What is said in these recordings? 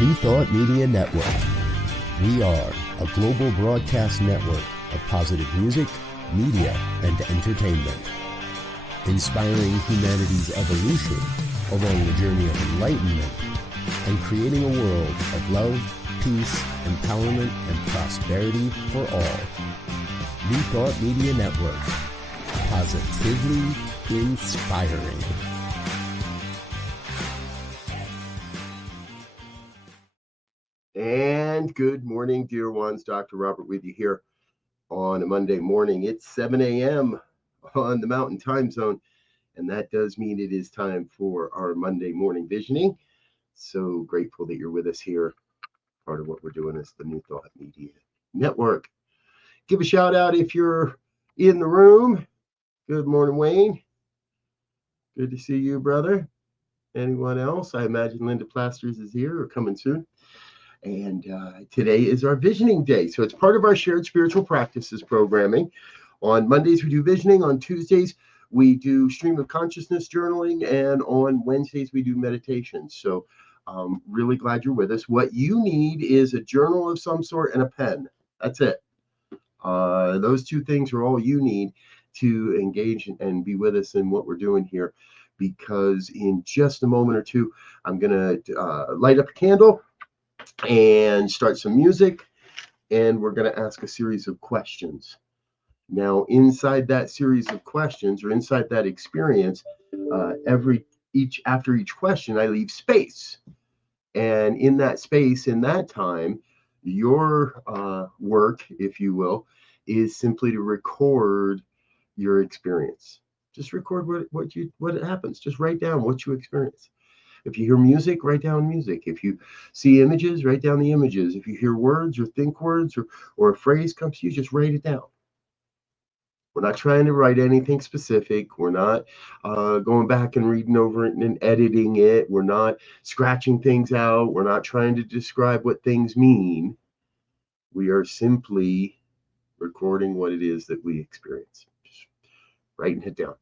New Thought Media Network. We are a global broadcast network of positive music, media, and entertainment, inspiring humanity's evolution along the journey of enlightenment and creating a world of love, peace, empowerment, and prosperity for all. New Thought Media Network. Positively inspiring. And good morning, dear ones. Dr. Robert with you here on a Monday morning. It's 7 a.m. on the Mountain Time Zone, and that does mean it is time for our Monday morning visioning. So grateful that you're with us here. Part of what we're doing is the New Thought Media Network. Give a shout out if you're in the room. Good morning, Wayne. Good to see you, brother. Anyone else? I imagine Linda Plasters is here or coming soon. And today is our visioning day. So it's part of our shared spiritual practices programming. On Mondays, we do visioning. On Tuesdays, we do stream of consciousness journaling. And on Wednesdays, we do meditation. So really glad you're with us. What you need is a journal of some sort and a pen. That's it. Those two things are all you need to engage and be with us in what we're doing here. Because in just a moment or two, I'm going to light up a candle and start some music, and we're going to ask a series of questions. Now, inside that series of questions, or inside that experience, after each question, I leave space, and in that space, in that time, your work, if you will, is simply to record your experience. Just record what happens. Just write down what you experience. If you hear music, write down music. If you see images, write down the images. If you hear words or think words or a phrase comes to you, just write it down. We're not trying to write anything specific. We're not going back and reading over it and editing it. We're not scratching things out. We're not trying to describe what things mean. We are simply recording what it is that we experience. Just writing it down.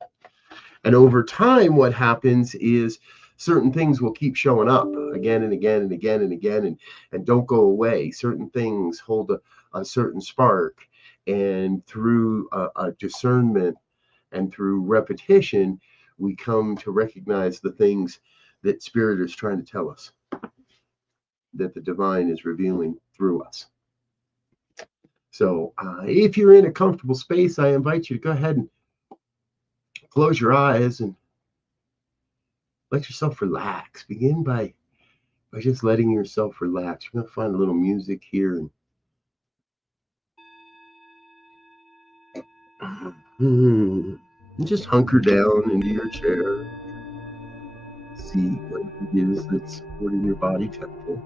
And over time, what happens is certain things will keep showing up again and again and again and again and don't go away. Certain things hold a certain spark. And through a discernment and through repetition, we come to recognize the things that Spirit is trying to tell us, that the divine is revealing through us. So if you're in a comfortable space, I invite you to go ahead and close your eyes and let yourself relax. Begin by just letting yourself relax. We're going to find a little music here and just hunker down into your chair. See what it is that's supporting your body temple.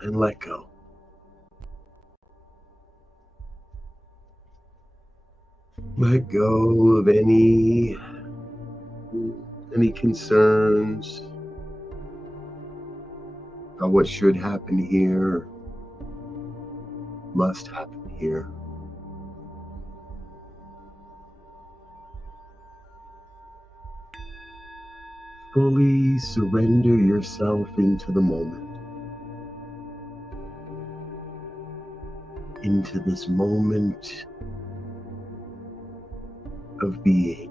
And let go. Let go of any concerns about what should happen here, must happen here. Fully surrender yourself into the moment, into this moment of being.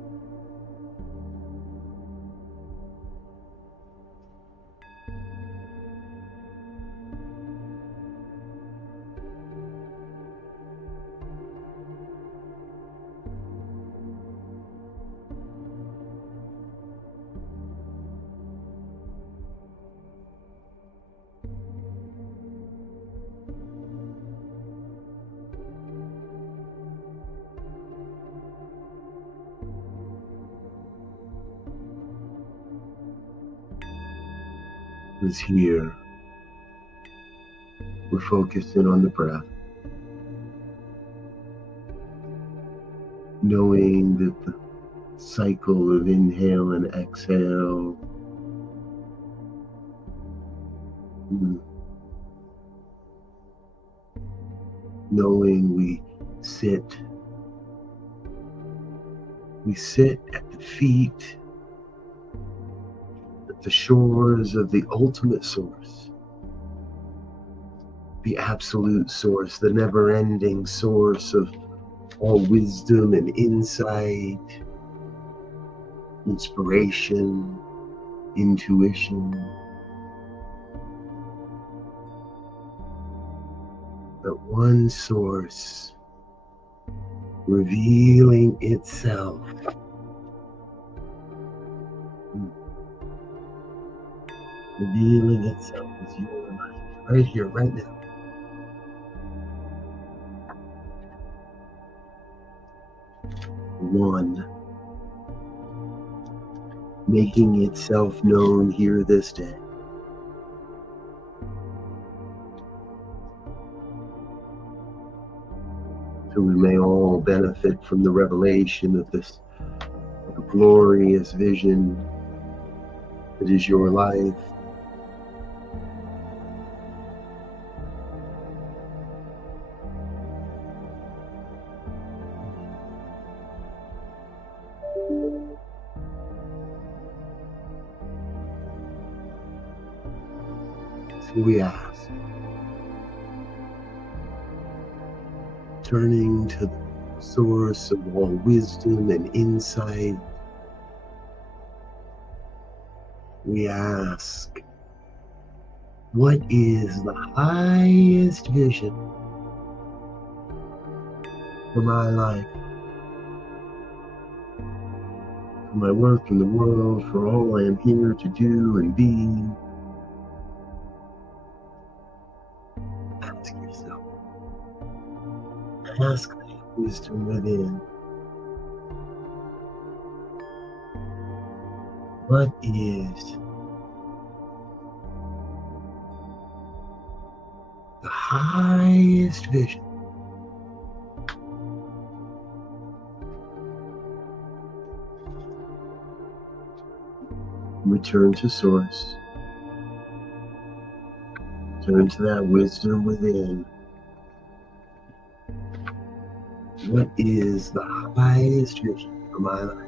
Is here. We're focusing on the breath, knowing that the cycle of inhale and exhale knowing we sit We sit at the feet, at the shores of the ultimate source, the absolute source, the never-ending source of all wisdom and insight, inspiration, intuition. That one source revealing itself. Revealing itself as your life, right here, right now. One, making itself known here this day. So we may all benefit from the revelation of this glorious vision that is your life. So we ask, turning to the source of all wisdom and insight, we ask, what is the highest vision for my life, for my work in the world, for all I am here to do and be? Ask yourself. Ask the wisdom within. What is the highest vision? Return to source. Turn to that wisdom within. What is the highest vision for my life?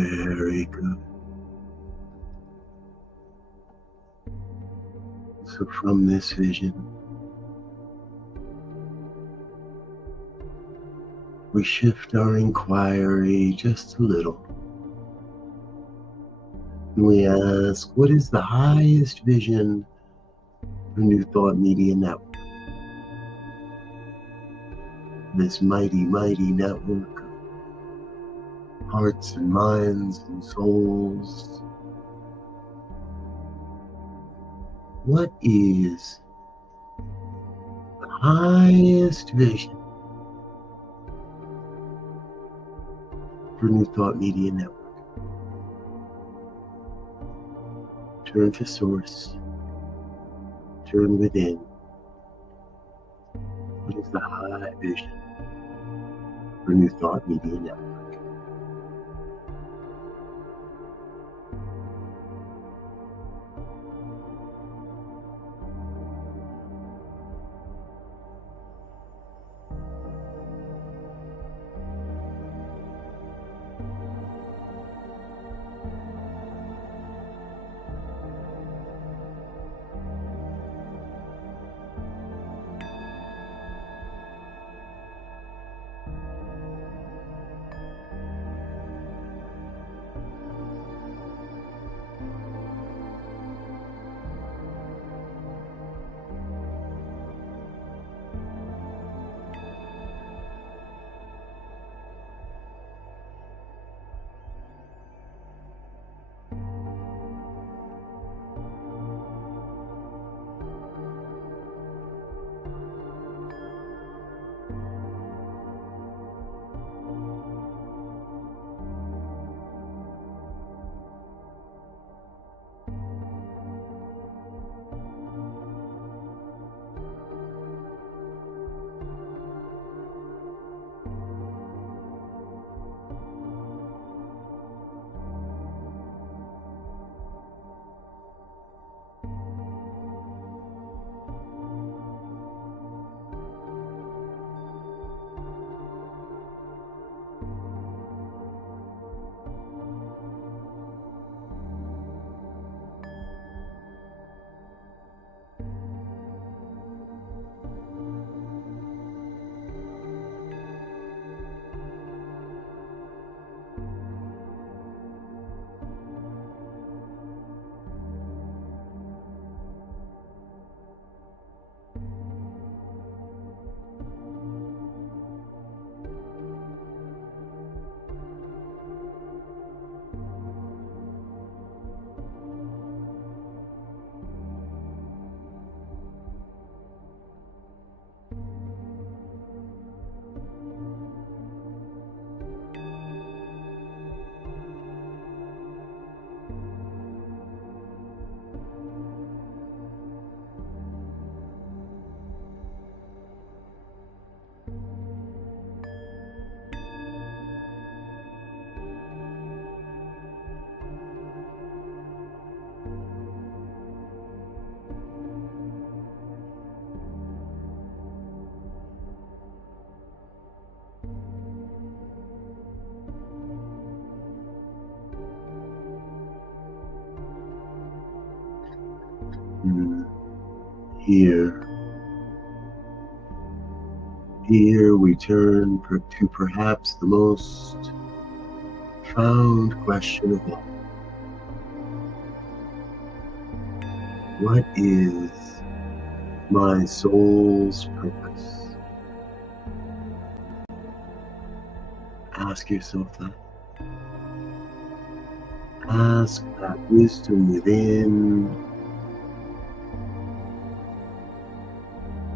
Very good. So from this vision, we shift our inquiry just a little. And we ask, what is the highest vision for New Thought Media Network? This mighty, mighty network of hearts and minds and souls. What is the highest vision for New Thought Media Network? Turn to Source. Turn within. What is the high vision for New Thought Media Network? Here we turn to perhaps the most profound question of all. What is my soul's purpose? Ask yourself that. Ask that wisdom within.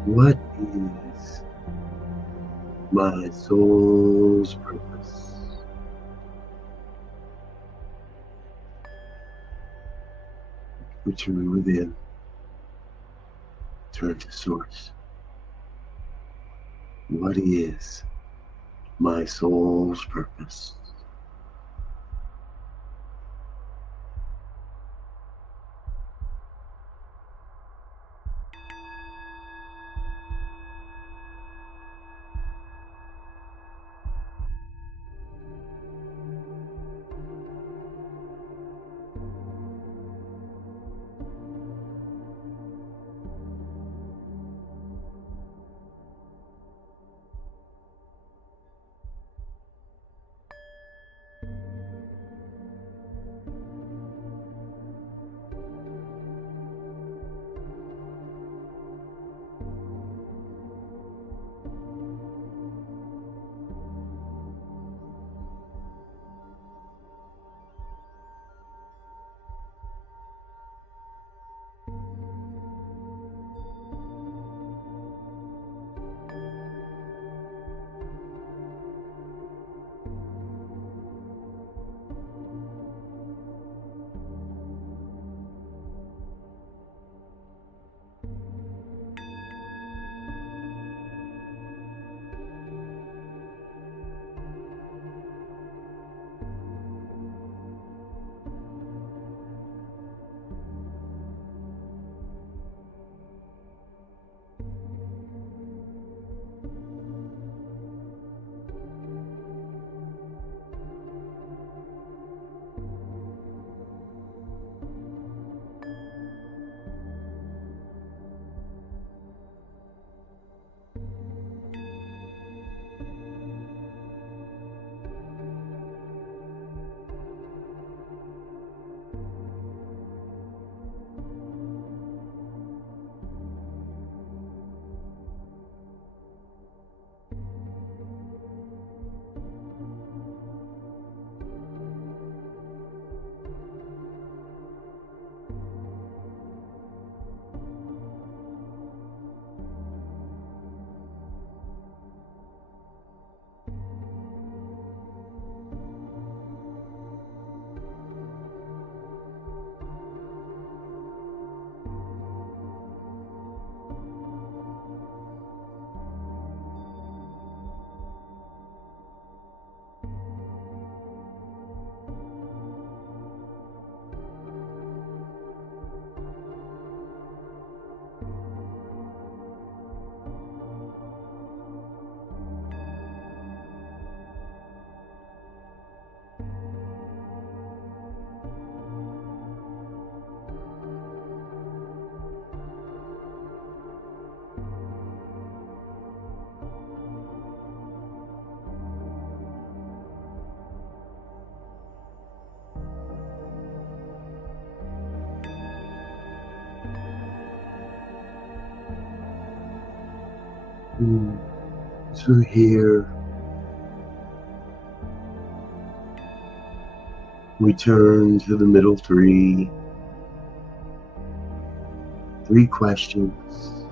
What is my soul's purpose? Return within. Turn to Source. What is my soul's purpose? So here we turn to the middle three. 3 questions,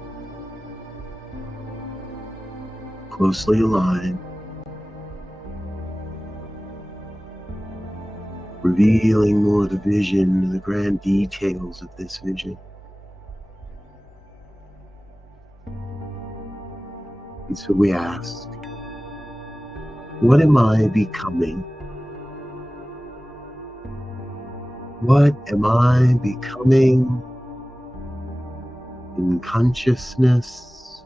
closely aligned, revealing more of the vision and the grand details of this vision. And so we ask, what am I becoming? What am I becoming in consciousness,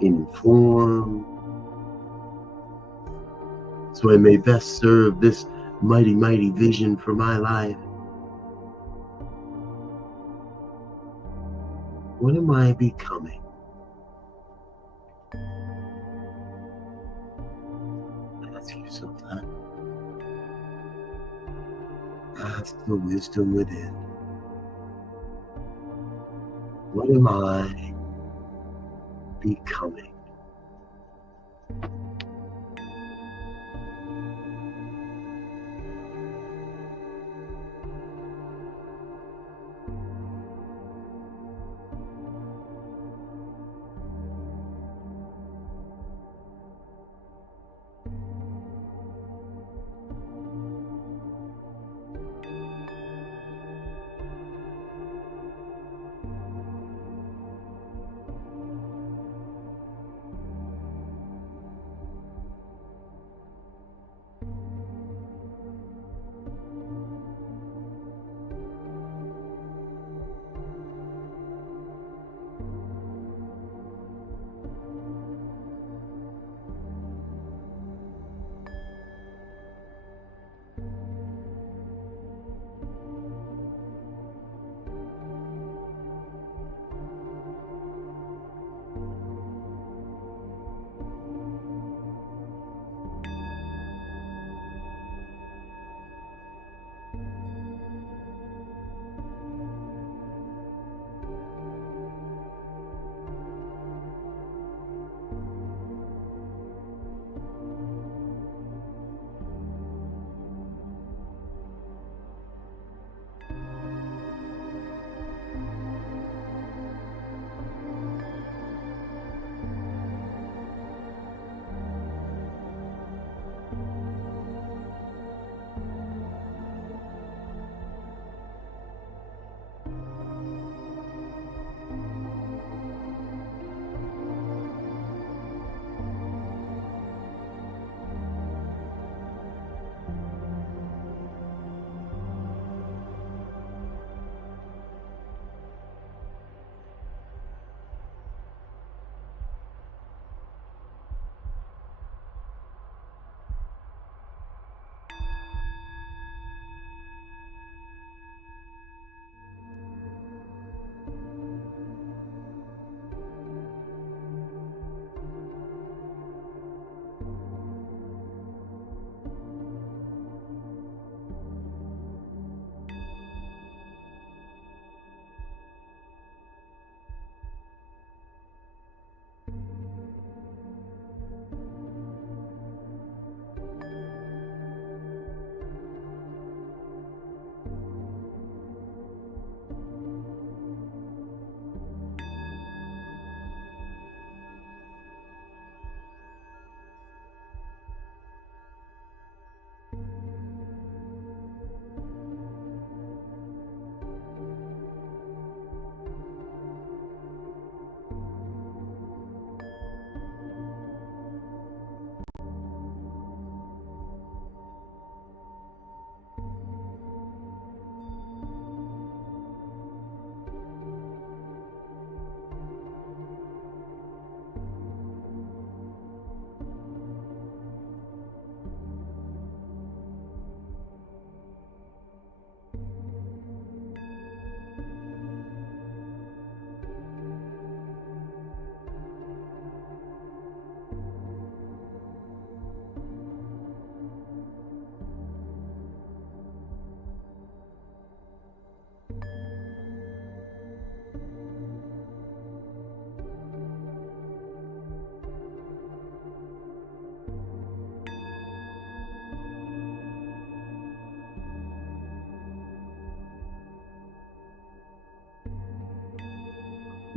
in form, so I may best serve this mighty, mighty vision for my life? What am I becoming? Ask yourself that. Ask the wisdom within. What am I becoming?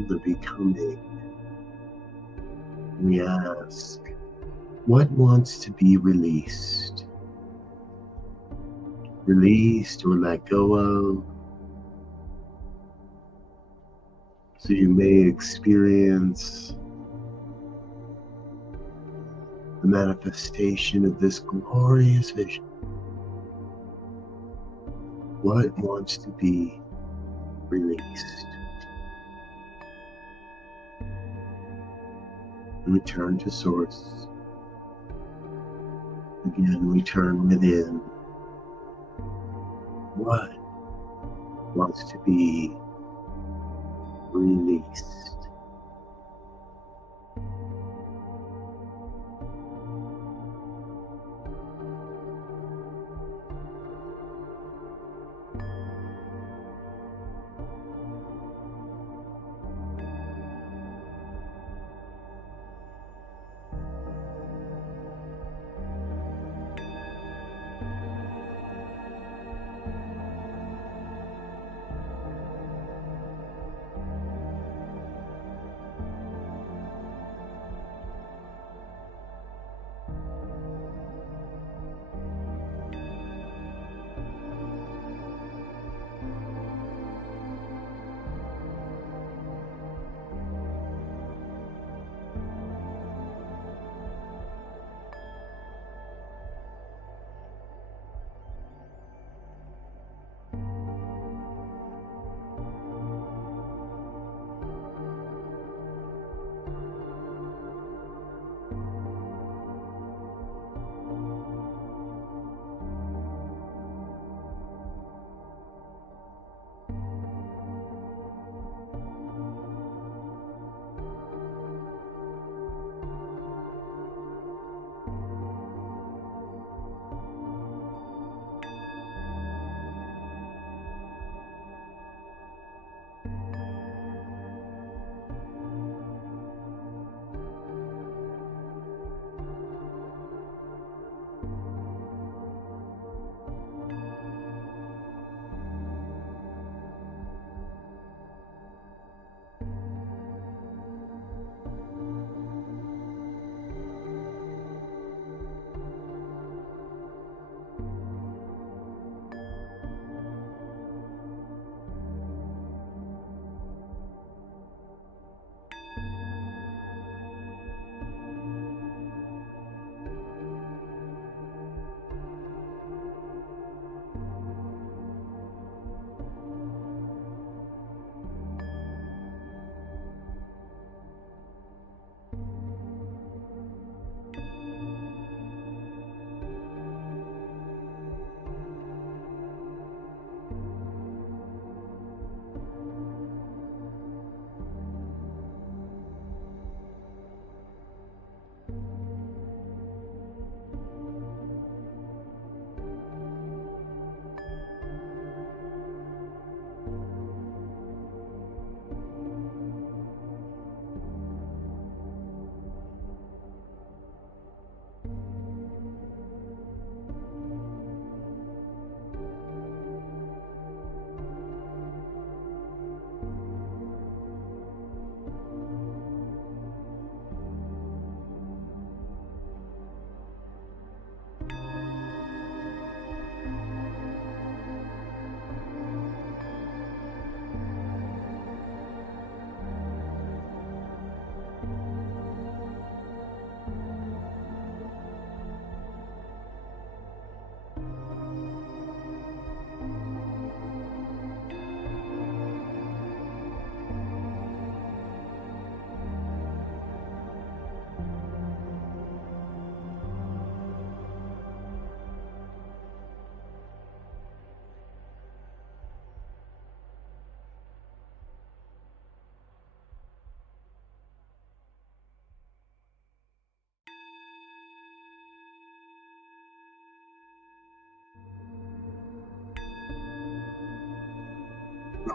the becoming, we ask, what wants to be released? Released or let go of, so you may experience the manifestation of this glorious vision. What wants to be released? Return to source. Again, we turn within. What wants to be released?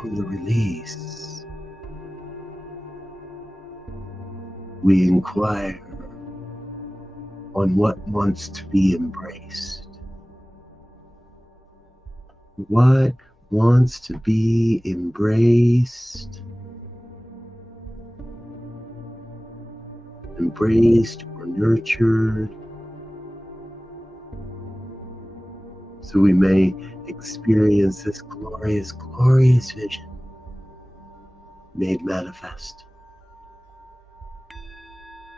From the release, we inquire on what wants to be embraced. What wants to be embraced embraced or nurtured. So we may experience this glorious, glorious vision made manifest.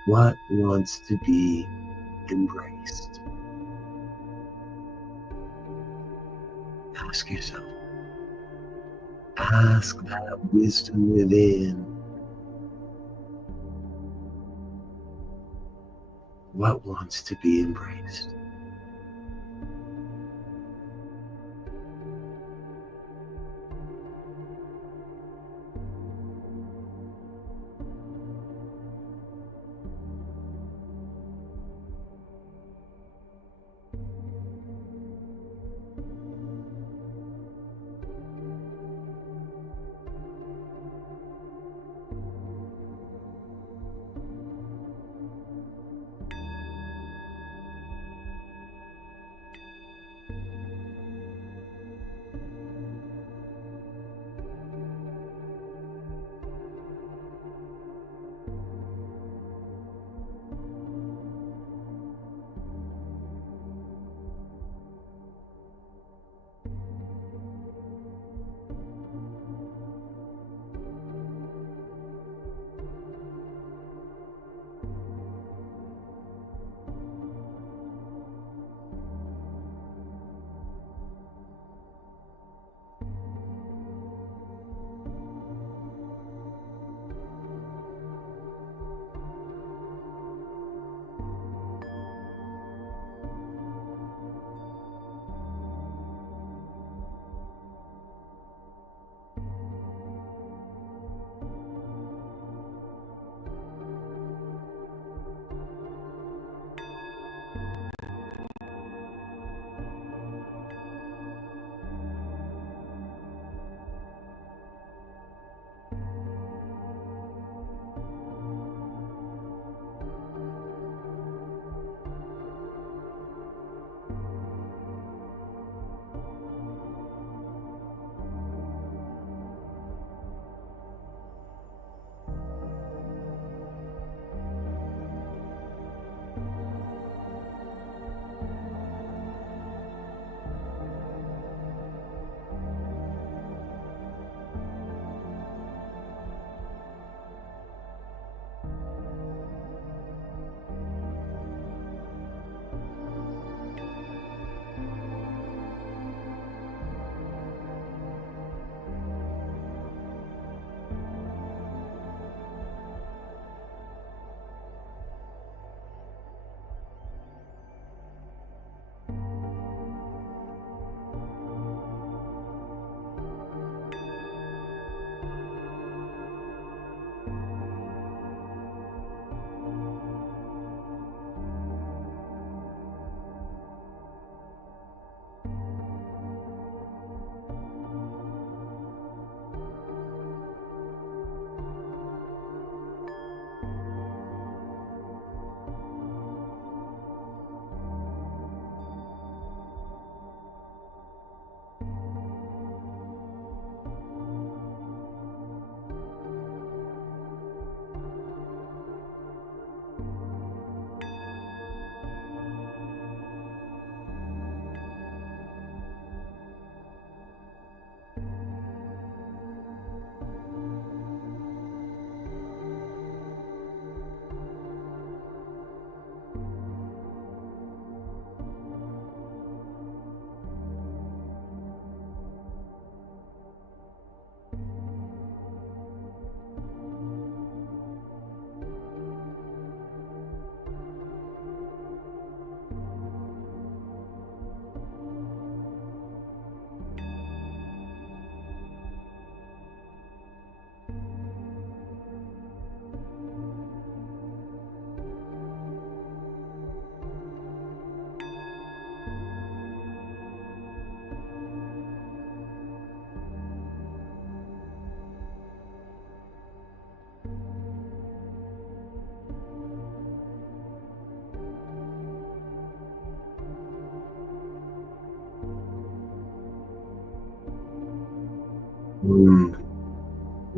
What wants to be embraced? Ask yourself. Ask that wisdom within. What wants to be embraced?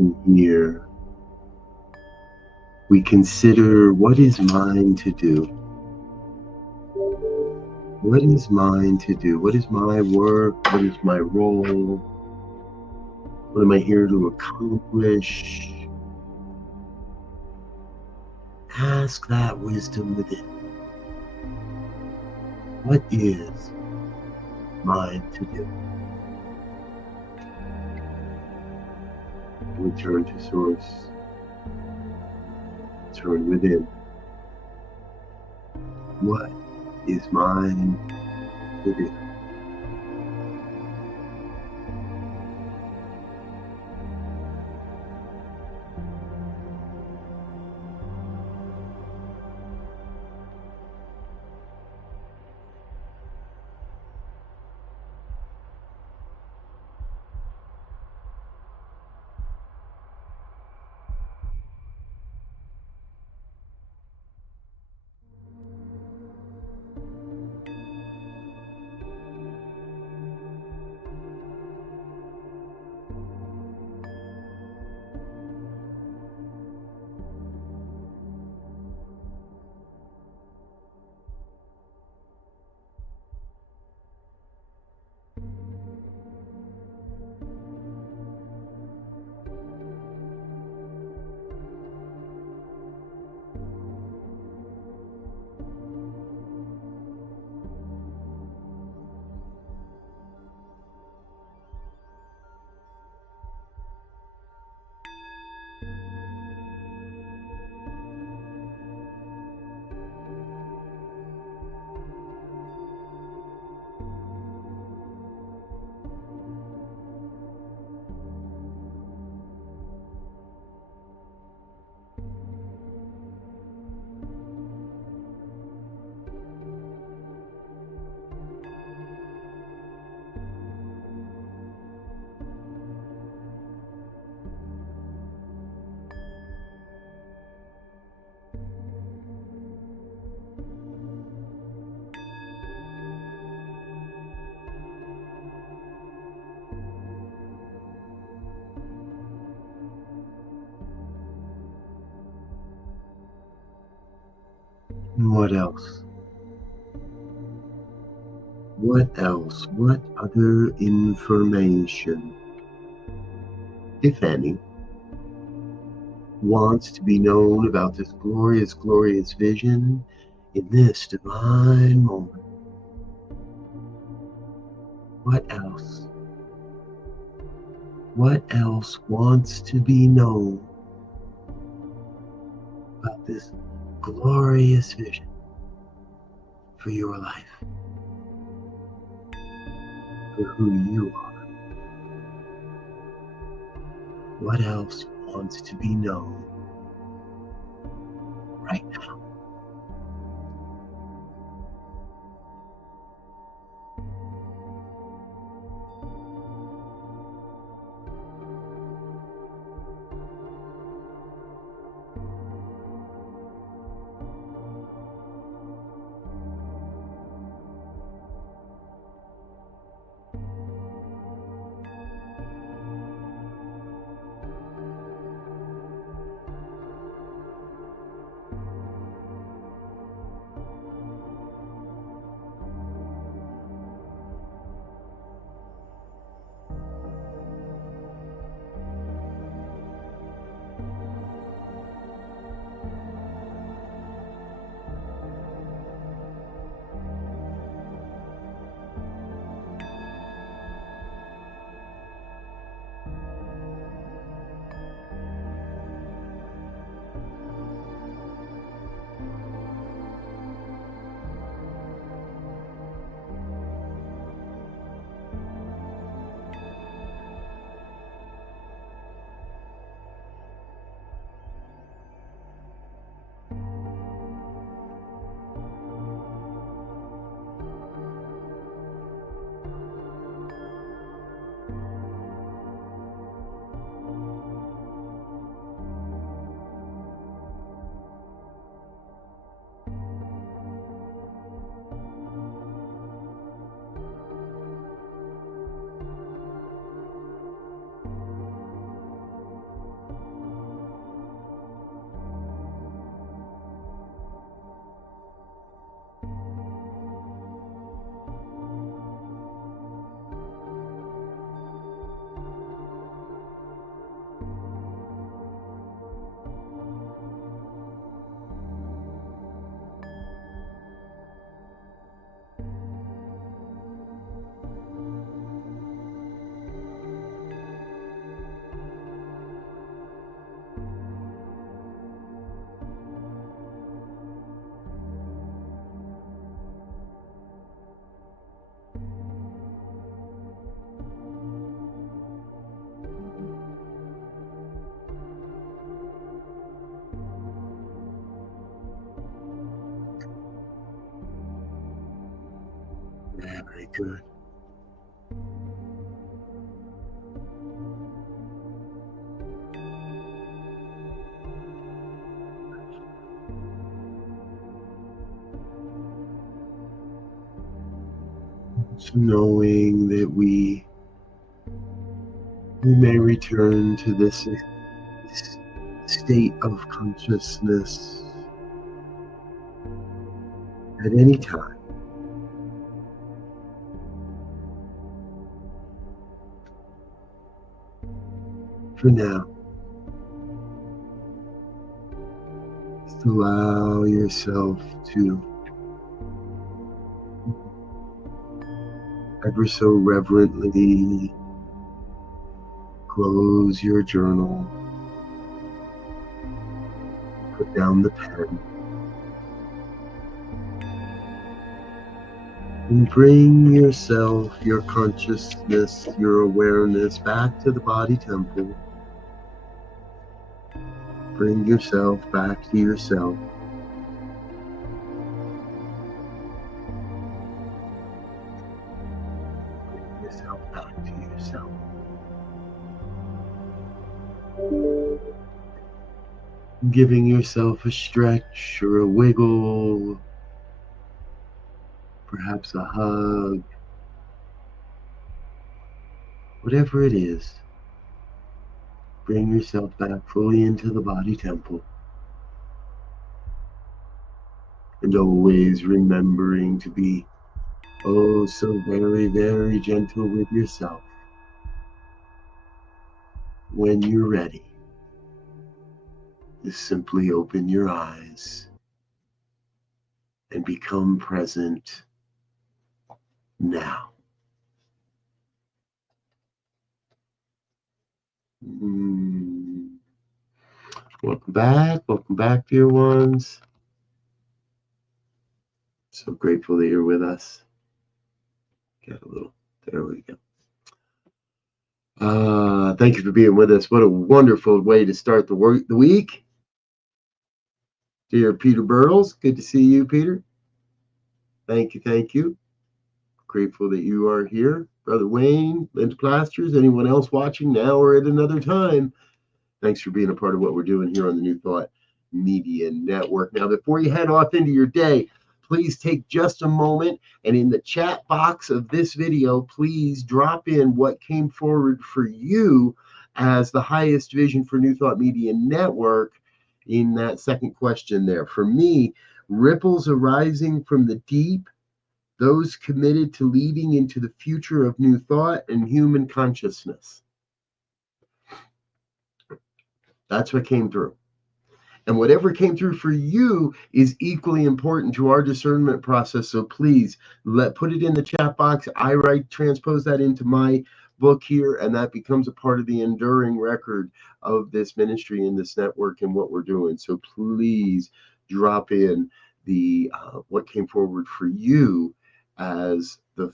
And here, we consider what is mine to do. What is mine to do? What is my work? What is my role? What am I here to accomplish? Ask that wisdom within. What is mine to do? Return to source. Turn within. What is mine to do? And what else? What else? What other information, if any, wants to be known about this glorious, glorious vision in this divine moment? What else? What else wants to be known about this glorious vision for your life, for who you are? What else wants to be known right now? good. So knowing that we may return to this state of consciousness at any time. For now, just allow yourself to ever so reverently close your journal, put down the pen, and bring yourself, your consciousness, your awareness back to the body temple. Bring yourself back to yourself. Bring yourself back to yourself. Giving yourself a stretch or a wiggle, perhaps a hug, whatever it is. Bring yourself back fully into the body temple. And always remembering to be oh so very, very gentle with yourself. When you're ready, just simply open your eyes and become present now. Welcome back, dear ones. So grateful that you're with us. Got a little, there we go. Thank you for being with us. What a wonderful way to start the week. Dear Peter Bertles, good to see you, Peter. Thank you. Grateful that you are here. Brother Wayne, Linda Plasters, anyone else watching now or at another time, thanks for being a part of what we're doing here on the New Thought Media Network. Now, before you head off into your day, please take just a moment and in the chat box of this video, please drop in what came forward for you as the highest vision for New Thought Media Network in that second question there. For me, ripples arising from the deep, those committed to leading into the future of new thought and human consciousness. That's what came through. And whatever came through for you is equally important to our discernment process. So please put it in the chat box. I transpose that into my book here, and that becomes a part of the enduring record of this ministry and this network and what we're doing. So please drop in the what came forward for you as the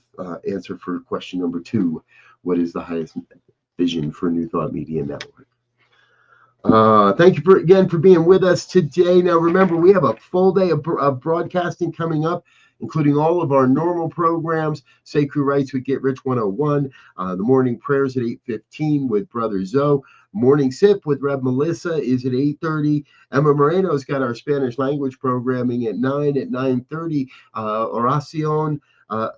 answer for question number 2. What is the highest vision for New Thought Media Network? Thank you again for being with us today. Now, remember, we have a full day of broadcasting coming up, including all of our normal programs. Sacred Rights with Get Rich 101, the morning prayers at 8:15 with Brother Zoe. Morning Sip with Reb Melissa is at 8:30. Emma Moreno's got our Spanish language programming at 9. At 9:30, Oración,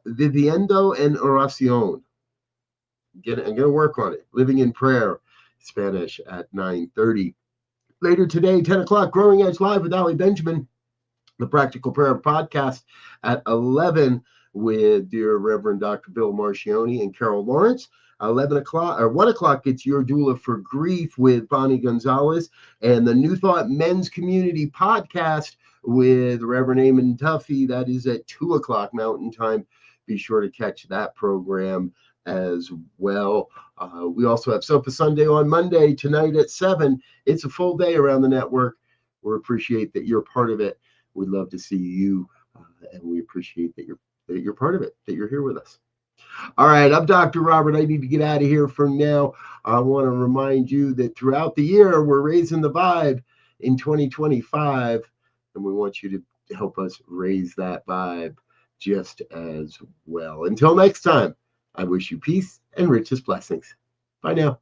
Viviendo en Oración. I'm going to work on it. Living in Prayer, Spanish at 9:30. Later today, 10 o'clock, Growing Edge Live with Ali Benjamin, the Practical Prayer Podcast at 11 with dear Reverend Dr. Bill Marcioni and Carol Lawrence. 11 o'clock or 1 o'clock, it's Your Doula for Grief with Bonnie Gonzalez, and the New Thought Men's Community Podcast with Reverend Eamon Tuffy. That is at 2 o'clock Mountain Time. Be sure to catch that program as well. We also have Sofa Sunday on Monday tonight at 7. It's a full day around the network. We appreciate that you're part of it. We'd love to see you, and we appreciate that you're part of it, that you're here with us. All right, I'm Dr. Robert. I need to get out of here for now. I want to remind you that throughout the year, we're raising the vibe in 2025, and we want you to help us raise that vibe just as well. Until next time, I wish you peace and richest blessings. Bye now.